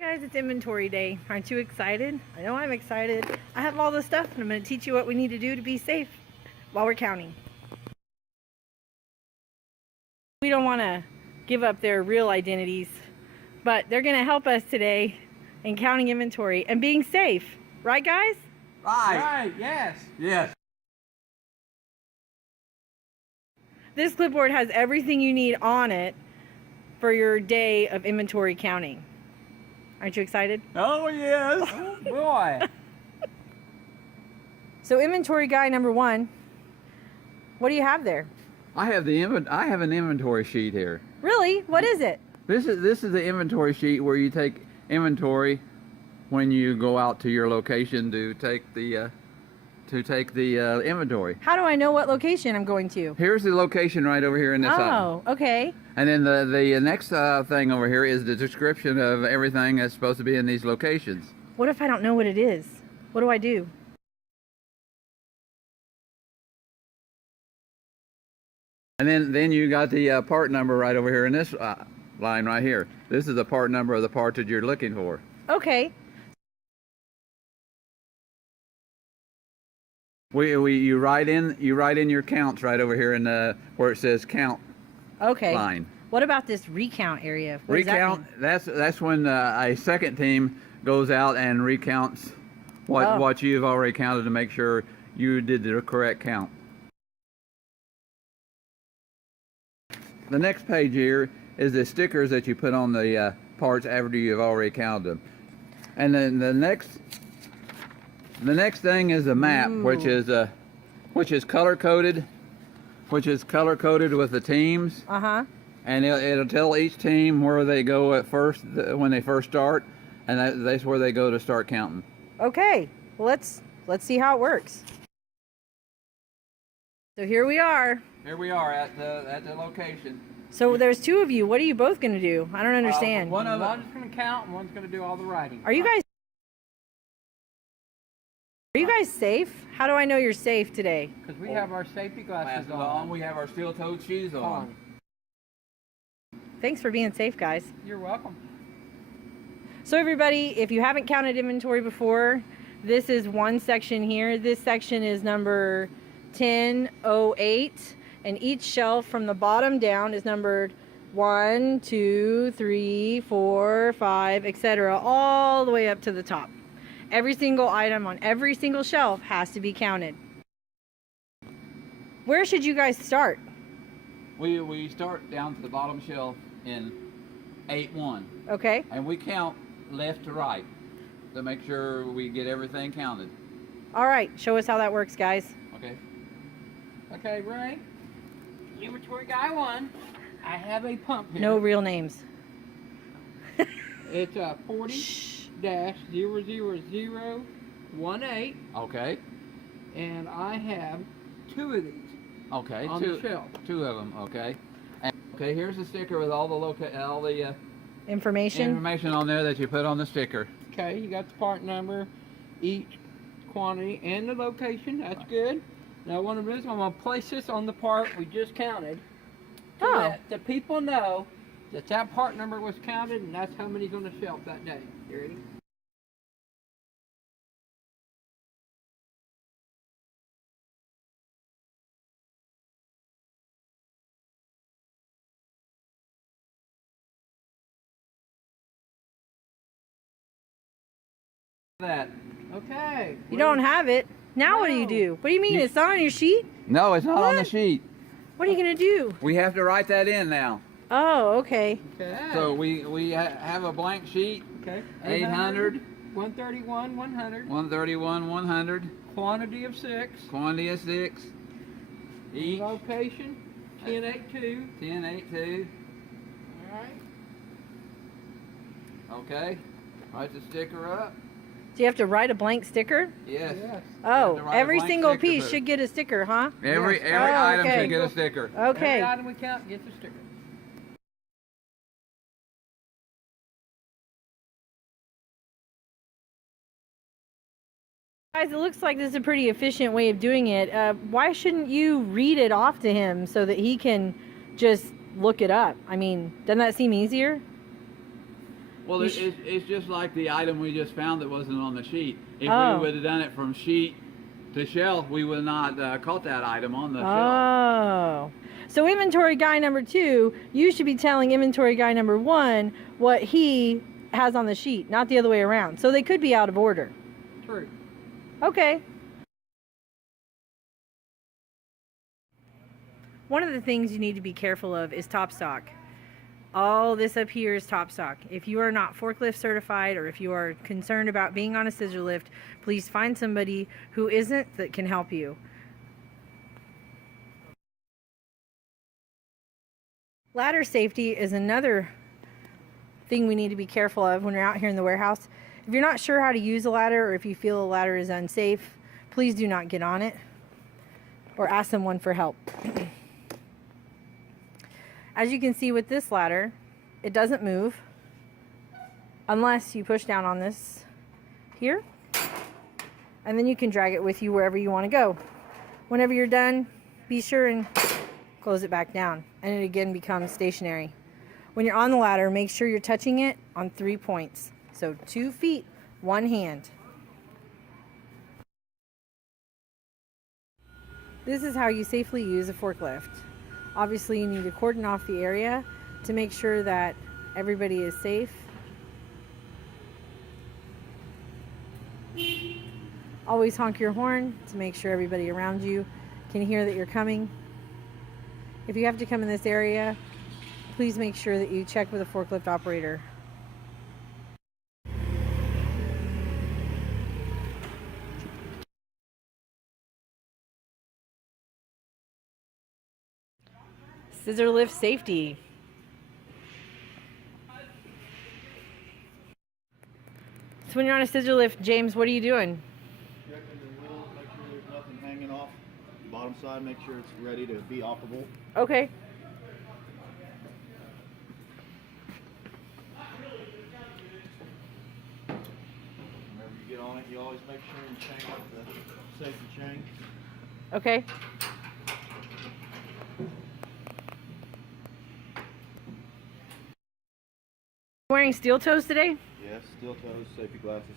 Guys, it's inventory day. Aren't you excited? I know I'm excited. I have all the stuff and I'm going to teach you what we need to do to be safe while we're counting. We don't want to give up their real identities, but they're going to help us today in counting inventory and being safe. Right, guys? Right, yes. Yes. This clipboard has everything you need on it for your day of inventory counting. Aren't you excited? Oh, yes. Oh, boy. So inventory guy number 1, what do you have there? I have an inventory sheet here. Really? What is it? This is the inventory sheet where you take inventory when you go out to your location to take the inventory. How do I know what location I'm going to? Here's the location right over here in this item. Oh, okay. And then the next thing over here is the description of everything that's supposed to be in these locations. What if I don't know what it is? What do I do? And then you got the part number right over here in this line right here. This is the part number of the part that you're looking for. Okay. You write in your counts right over here in where it says count. Okay. Line. What about this recount area? What Recount. does that mean? That's when a second team goes out and recounts what you've already counted to make sure you did the correct count. The next page here is the stickers that you put on the parts after you've already counted them. And then the next thing is a map. Ooh. which is color coded, with the teams. Uh-huh. And it'll tell each team where they go at first when they first start, and that's where they go to start counting. Okay. Well, let's see how it works. So here we are. Here we are at the location. So there's 2 of you. What are you both going to do? I don't understand. One's going to count and one's going to do all the writing. Are you guys safe? How do I know you're safe today? Because we have our safety glasses on. We have our steel-toed shoes on. Thanks for being safe, guys. You're welcome. So everybody, if you haven't counted inventory before, this is one section here. This section is number 1008, and each shelf from the bottom down is numbered 1, 2, 3, 4, 5, etc., all the way up to the top. Every single item on every single shelf has to be counted. Where should you guys start? We start down to the bottom shelf in 8-1. Okay. And we count left to right to make sure we get everything counted. All right. Show us how that works, guys. Okay. Okay, Ray. Inventory guy 1. I have a pump here. No real names. It's a 40-00018. Okay. And I have 2 of these. Okay. On the shelf. 2 of them. Okay. And, okay. Here's the sticker with all the Information on there that you put on the sticker. Okay, you got the part number, each quantity, and the location. That's good. Now what I'm going to do is I'm going to place this on the part we just counted. To let the people know that that part number was counted and that's how many's on the shelf that day. You ready? That. Okay. You don't have it. Now what do you No. do? What do you mean? It's not on your sheet? No, it's not on the What? sheet. What are you going to do? We have to write that in now. Oh, okay. Okay. So we have a blank sheet. Okay. 800. 131, 100. 131, 100. Quantity of 6. Quantity of 6. Each. Location 1082. 1082. All right. Okay. Write the sticker up. Do you have to write a blank sticker? Yes. Yes. Oh, write a every blank single sticker piece for it. should get a sticker, huh? Every Yes. item okay. should get a sticker. Okay. Every item we count gets a sticker. Guys, it looks like this is a pretty efficient way of doing it. Why shouldn't you read it off to him so that he can just look it up? I mean, doesn't that seem easier? Well, You it's just like the item we just found that wasn't on the sheet. If Oh. we would have done it from sheet to shelf, we would not caught that item on the shelf. Oh. So inventory guy number 2, you should be telling inventory guy number 1 what he has on the sheet, not the other way around. So they could be out of order. True. Okay. One of the things you need to be careful of is top stock. All this up here is top stock. If you are not forklift certified, or if you are concerned about being on a scissor lift, please find somebody who isn't that can help you. Ladder safety is another thing we need to be careful of when you're out here in the warehouse. If you're not sure how to use a ladder, or if you feel a ladder is unsafe, please do not get on it or ask someone for help. As you can see with this ladder, it doesn't move unless you push down on this here, and then you can drag it with you wherever you want to go. Whenever you're done, be sure and close it back down, and it again becomes stationary. When you're on the ladder, make sure you're touching it on 3 points. So 2 feet, 1 hand. This is how you safely use a forklift. Obviously, you need to cordon off the area to make sure that everybody is safe. Always honk your horn to make sure everybody around you can hear that you're coming. If you have to come in this area, please make sure that you check with a forklift operator. Scissor lift safety. So when you're on a scissor lift, James, what are you doing? Checking the wheels, make sure there's nothing hanging off the bottom side, make sure it's ready to be operable. Okay. Whenever you get on it, you always make sure you chain up the safety chain. Okay. Wearing steel toes today? Yes, steel toes, safety glasses.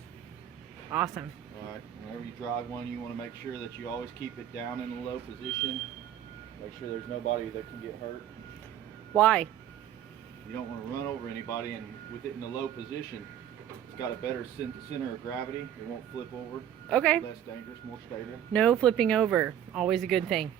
Awesome. Alright, whenever you drive one, you want to make sure that you always keep it down in a low position. Make sure there's nobody that can get hurt. Why? You don't want to run over anybody, and with it in a low position, it's got a better center of gravity. It won't flip over. Okay. Less dangerous, more stable. No flipping over. Always a good thing.